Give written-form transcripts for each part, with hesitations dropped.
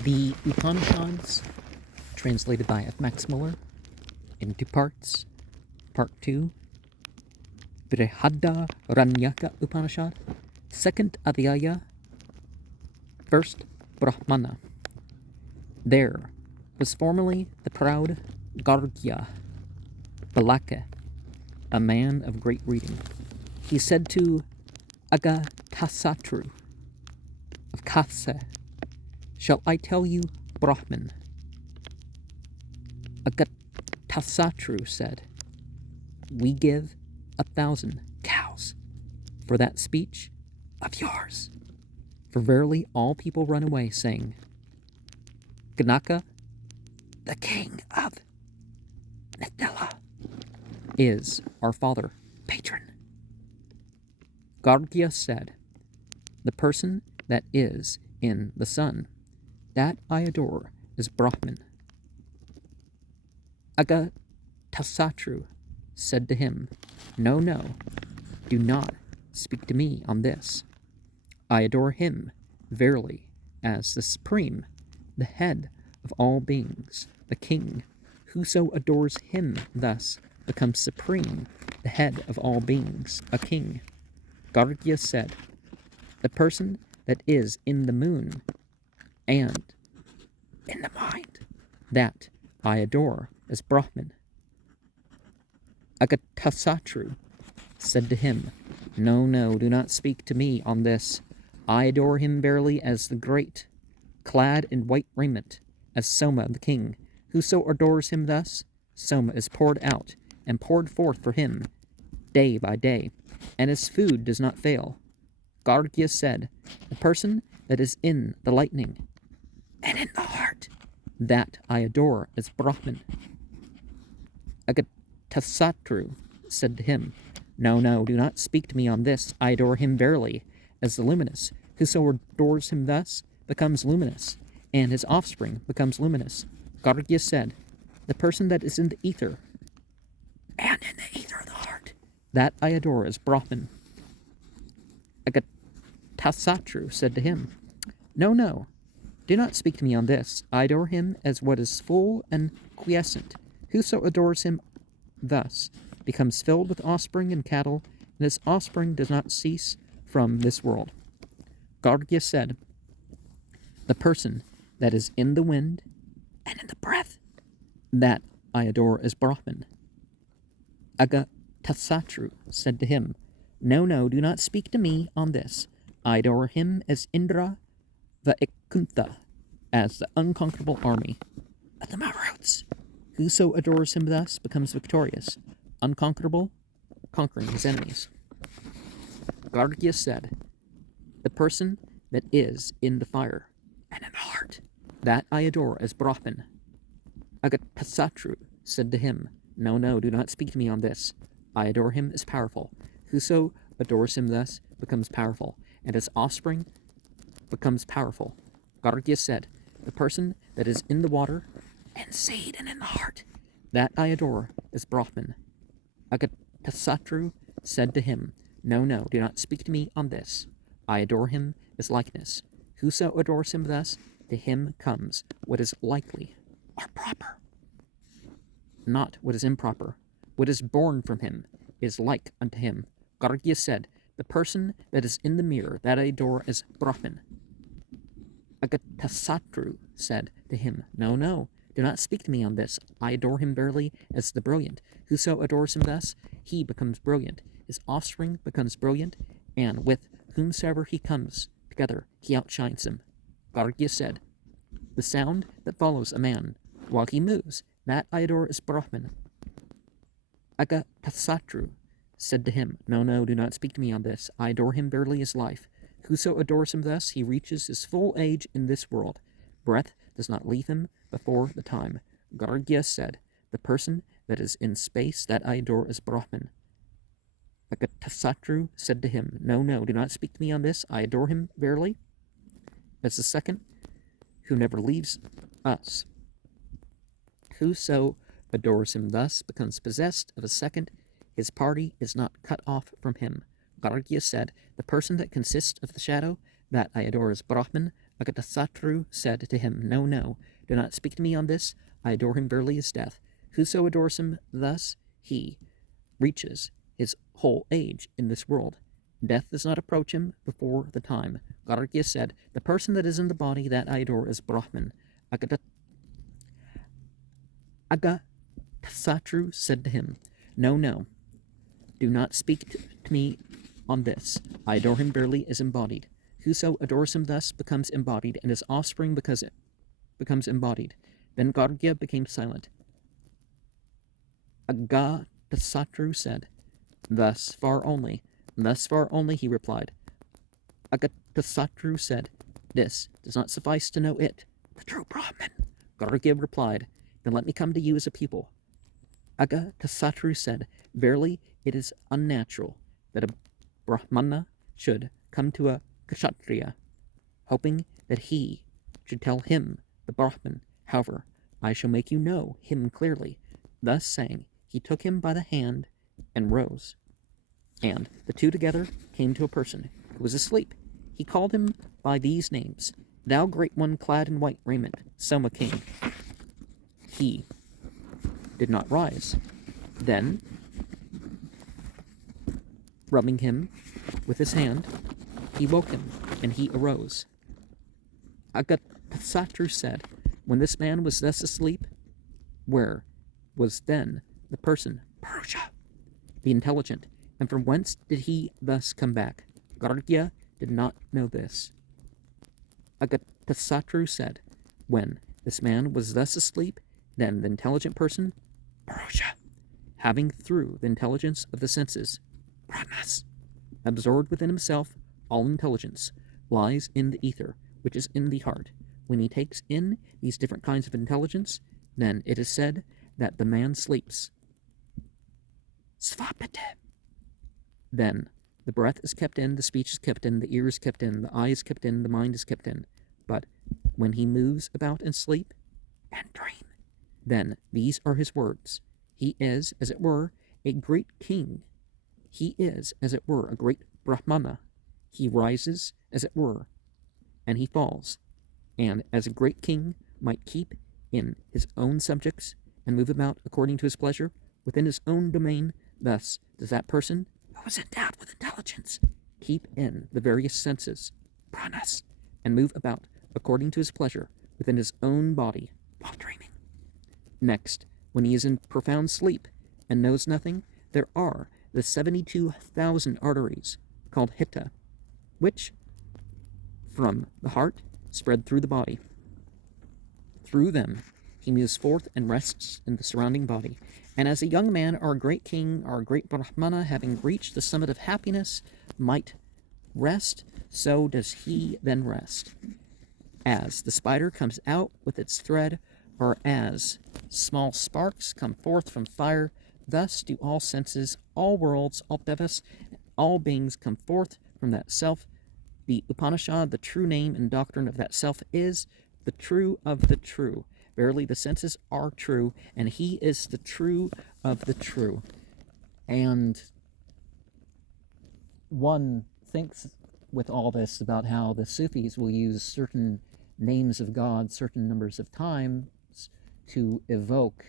The Upanishads, translated by F. Max Muller, in two parts. Part 2, Brihadaranyaka Upanishad, second Adhyaya, first Brahmana. There was formerly the proud Gargya Balaka, a man of great reading. He said to Agatasatru of Kathsa, "Shall I tell you, Brahman?" Agatasatru said, "We give 1,000 cows for that speech of yours. For verily all people run away, saying, Ganaka, the king of Nithila, is our father, patron." Gargya said, "The person that is in the sun, that I adore is Brahman." Agatasatru said to him, No, do not speak to me on this. I adore him, verily, as the supreme, the head of all beings, the king. Whoso adores him thus becomes supreme, the head of all beings, a king. Gargya said, "The person that is in the moon and in the mind, that I adore as Brahman." Agatasatru said to him, No, do not speak to me on this. I adore him verily as the great, clad in white raiment, as Soma the king. Whoso adores him thus, Soma is poured out and poured forth for him day by day, and his food does not fail. Gargya said, "The person that is in the lightning and in the heart, that I adore as Brahman." Agatasatru said to him, No, do not speak to me on this. I adore him verily as the luminous. Whoso adores him thus becomes luminous, and his offspring becomes luminous. Gargya said, "The person that is in the ether and in the ether of the heart, that I adore as Brahman." Agatasatru said to him, No, do not speak to me on this. I adore him as what is full and quiescent. Whoso adores him thus becomes filled with offspring and cattle, and his offspring does not cease from this world. Gargya said, "The person that is in the wind and in the breath, that I adore as Brahman." Agatasatru said to him, No, do not speak to me on this. I adore him as Indra Vaikuntha, as the unconquerable army of the Maruts. Whoso adores him thus becomes victorious, unconquerable, conquering his enemies. Gargya said, "The person that is in the fire and in the heart, that I adore as Brahman." Agatasatru said to him, No, do not speak to me on this. I adore him as powerful. Whoso adores him thus becomes powerful, and his offspring becomes powerful. Gargya said, "The person that is in the water and seed and in the heart, that I adore as Brahman." Agatasatru said to him, No, do not speak to me on this. I adore him as likeness. Whoso adores him thus, to him comes what is likely or proper, not what is improper. What is born from him is like unto him. Gargya said, "The person that is in the mirror, that I adore as Brahman." Agatasatru said to him, No, do not speak to me on this. I adore him verily as the brilliant. Whoso adores him thus, he becomes brilliant. His offspring becomes brilliant, and with whomsoever he comes together, he outshines him. Gargya said, "The sound that follows a man while he moves, that I adore as Brahman." Agatasatru said to him, No, do not speak to me on this. I adore him verily as life. Whoso adores him thus, he reaches his full age in this world. Breath does not leave him before the time. Gargya said, "The person that is in space, that I adore as Brahman." Agatasatru said to him, No, do not speak to me on this. I adore him verily as the second, who never leaves us. Whoso adores him thus becomes possessed of a second. His party is not cut off from him. Gargya said, "The person that consists of the shadow, that I adore as Brahman." Agatasattu said to him, No, no, do not speak to me on this. I adore him verily as death. Whoso adores him thus, he reaches his whole age in this world. Death does not approach him before the time. Gargya said, The person that is in the body that I adore is Brahman. Agatasattu said to him, No, no, do not speak to me on this. I adore him verily as embodied. Whoso adores him thus becomes embodied, and his offspring becomes embodied. Then Gargya became silent. Agatasattu said, Thus far only, he replied. Agatasattu said, This does not suffice to know it, the true Brahman. Gargya replied, Then let me come to you as a pupil. Agatasattu said, Verily, it is unnatural that a Brahmana should come to a Kshatriya, hoping that he should tell him, the Brahman. However, I shall make you know him clearly. Thus saying, he took him by the hand and rose. And the two together came to a person who was asleep. He called him by these names, Thou great one clad in white raiment, Soma king. He did not rise. Then, rubbing him with his hand, he woke him, and he arose. Agatasattu said, When this man was thus asleep, where was then the person, Purusha, the intelligent, and from whence did he thus come back? Gargya did not know this. Agatasattu said, When this man was thus asleep, then the intelligent person, Purusha, having through the intelligence of the senses, Brahmas, absorbed within himself all intelligence, lies in the ether, which is in the heart. When he takes in these different kinds of intelligence, then it is said that the man sleeps. Svapate. Then the breath is kept in, the speech is kept in, the ear is kept in, the eye is kept in, the mind is kept in. But when he moves about in sleep and dream, then these are his words. He is, as it were, a great king. He is, as it were, a great Brahmana. He rises, as it were, and he falls, and as a great king might keep in his own subjects and move about according to his pleasure within his own domain, thus does that person who is endowed with intelligence keep in the various senses, pranas, and move about according to his pleasure within his own body while dreaming. Next, when he is in profound sleep and knows nothing, there are the 72,000 arteries called hitta, which from the heart spread through the body. Through them he moves forth and rests in the surrounding body. And as a young man or a great king or a great Brahmana, having reached the summit of happiness, might rest, so does he then rest. As the spider comes out with its thread, or as small sparks come forth from fire, thus do all senses, all worlds, all devas, all beings come forth from that self. The Upanishad, the true name and doctrine of that self, is the true of the true. Verily, the senses are true, and he is the true of the true. And one thinks with all this about how the Sufis will use certain names of God certain numbers of times to evoke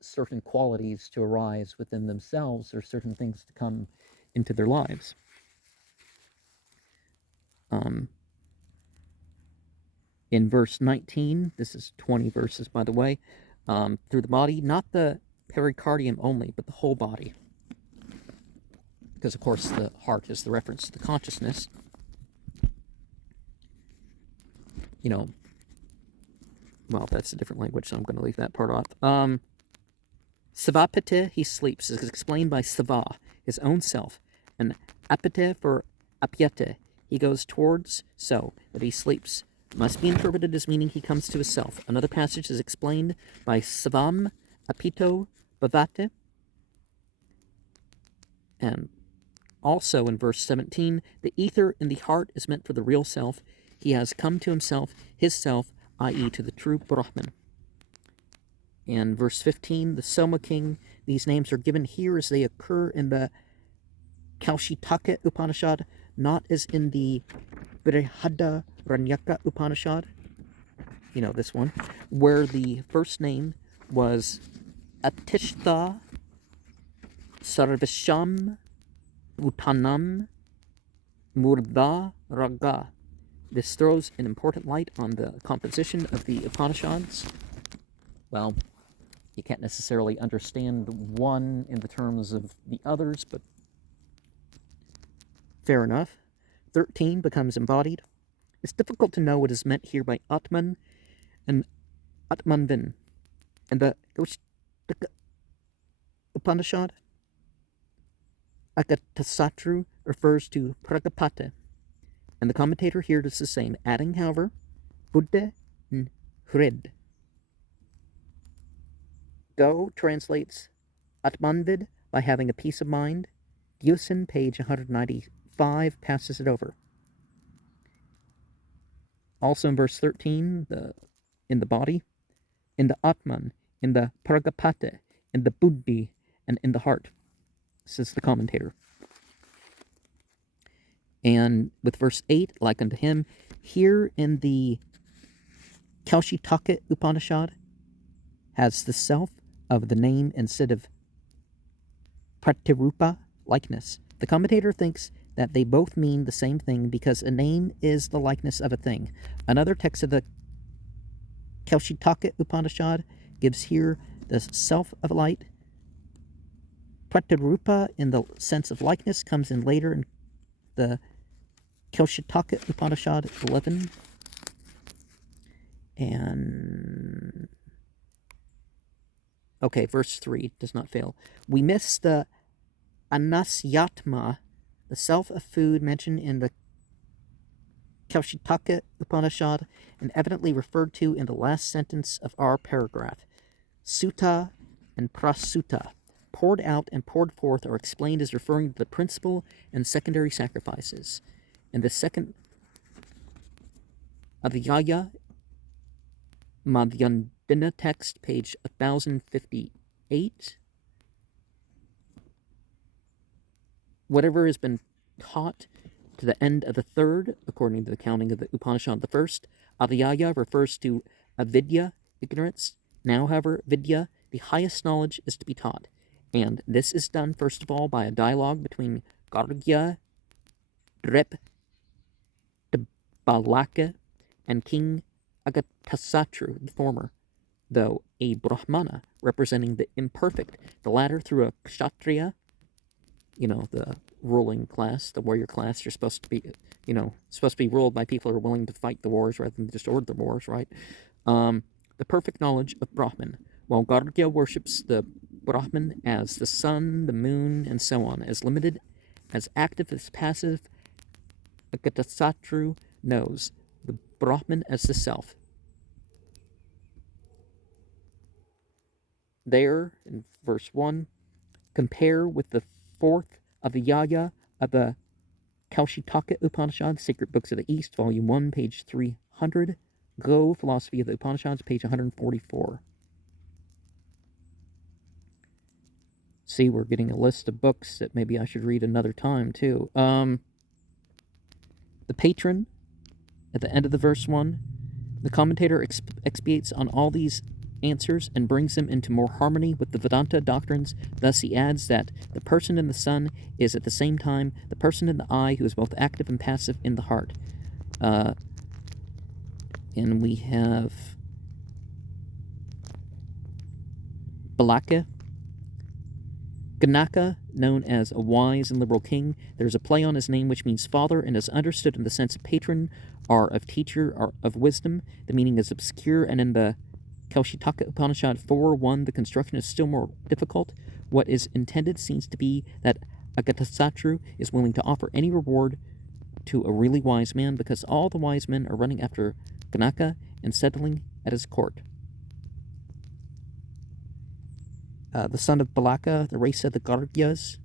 certain qualities to arise within themselves or certain things to come into their lives. In verse 19, this is 20 verses, by the way, through the body, not the pericardium only, but the whole body. Because, of course, the heart is the reference to the consciousness. You know, well, that's a different language, so I'm going to leave that part off. Savapate, he sleeps, is explained by Sava, his own self, and apate for apyate, he goes towards, so that he sleeps, must be interpreted as meaning he comes to his self. Another passage is explained by Savam apito bhavate, and also in verse 17, the ether in the heart is meant for the real self. He has come to himself, his self, i.e. to the true Brahman. In verse 15, the Soma king, these names are given here as they occur in the Kaushitaka Upanishad, not as in the Brihadaranyaka Upanishad, this one, where the first name was Atishtha Sarvisham Bhutanam Murda Raga. This throws an important light on the composition of the Upanishads. Well, you can't necessarily understand one in the terms of the others, but fair enough. 13 becomes embodied. It's difficult to know what is meant here by Atman and Atmanvin. And the Upanishad, Agatasatru, refers to Pragapata. And the commentator here does the same, adding, however, Buddha and Hrid. Go translates Atmanvid by having a peace of mind. Gyusin, page 195, passes it over. Also in verse 13, in the body, in the Atman, in the Pragapata, in the Buddhi, and in the heart, says the commentator. And with verse 8, like unto him, here in the Kaushitaka Upanishad, has the self of the name instead of Pratirupa, likeness. The commentator thinks that they both mean the same thing because a name is the likeness of a thing. Another text of the Kaushitaka Upanishad gives here the self of light. Pratirupa, in the sense of likeness, comes in later in the Kaushitaka Upanishad 11. And okay, verse 3 does not fail. We miss the Anasyatma, the self of food mentioned in the Kaushitaka Upanishad and evidently referred to in the last sentence of our paragraph. Sutta and prasutta, poured out and poured forth, are explained as referring to the principal and secondary sacrifices. In the second Adhyaya Madhyandina text, page 1058, whatever has been taught to the end of the third, according to the counting of the Upanishad, the first, Adhyaya refers to avidya, ignorance. Now, however, vidya, the highest knowledge, is to be taught. And this is done, first of all, by a dialogue between Gargya, Drep, Balaka, and King Agatasatru, the former, though a Brahmana, representing the imperfect, the latter through a Kshatriya, the ruling class, the warrior class. You're supposed to be, supposed to be ruled by people who are willing to fight the wars rather than just order the wars, right? The perfect knowledge of Brahman, while Gargya worships the Brahman as the sun, the moon, and so on, as limited, as active, as passive. Agatasatru knows the Brahman as the self. There, in verse 1, compare with the fourth Adhyaya of the Kaushitaka Upanishad, Sacred Books of the East, Volume 1, page 300. Go, Philosophy of the Upanishads, page 144. See, we're getting a list of books that maybe I should read another time, too. The patron, at the end of the verse 1, the commentator expiates on all these answers and brings them into more harmony with the Vedanta doctrines. Thus he adds that the person in the sun is at the same time the person in the eye who is both active and passive in the heart. And we have Balaka, Ganaka, known as a wise and liberal king. There's a play on his name which means father and is understood in the sense of patron, or of teacher, or of wisdom. The meaning is obscure, and in the Kaushitaka Upanishad 4.1, the construction is still more difficult. What is intended seems to be that Agatasatru is willing to offer any reward to a really wise man because all the wise men are running after Ganaka and settling at his court. The son of Balaka, the race of the Gargyas.